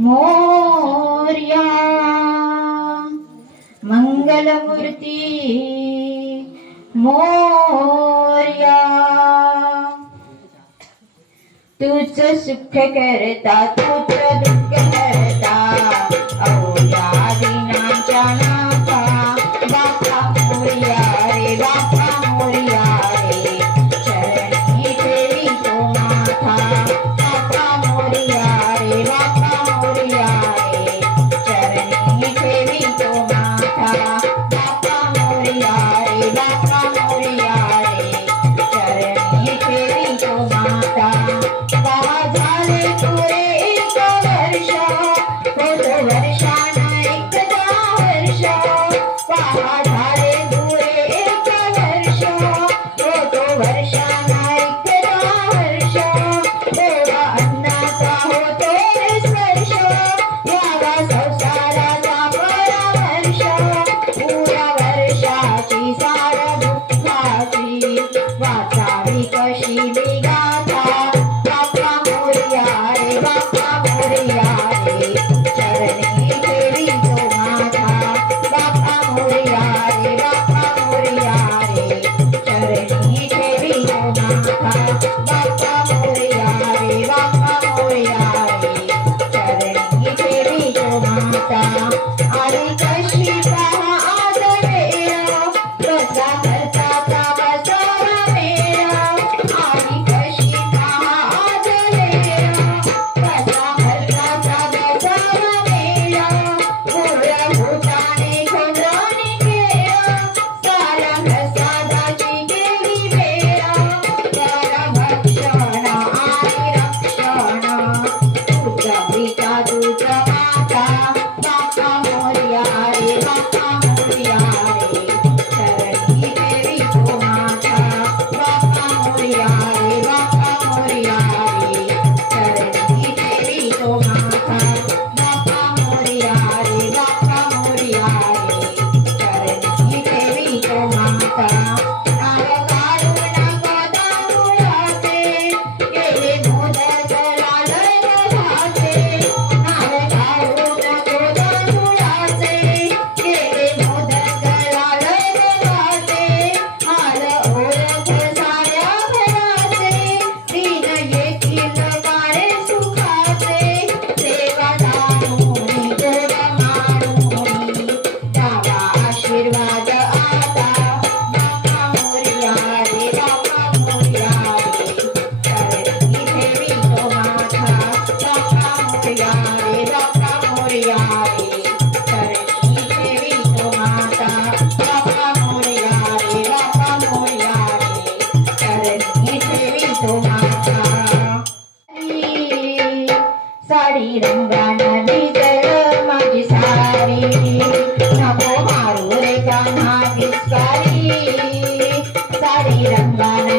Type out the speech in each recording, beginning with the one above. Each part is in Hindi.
मोरिया। मंगलमूर्ति मोर्या। तूच सुख करता तू प्रदुख करता Bye. சரீரம் தானே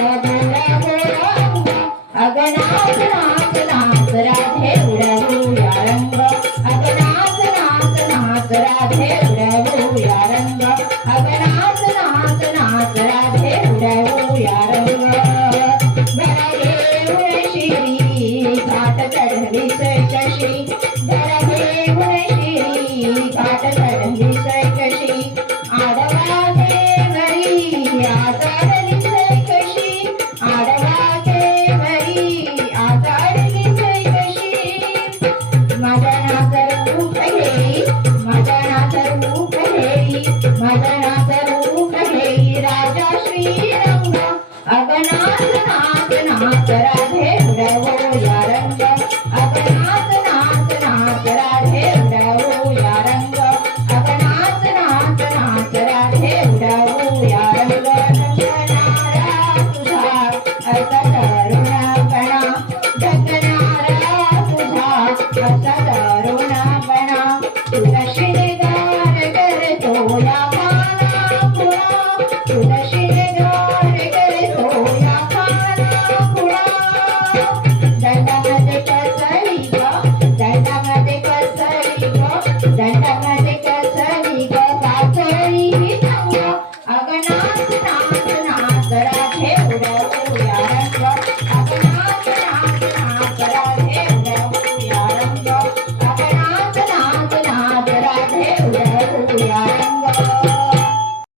God. eu não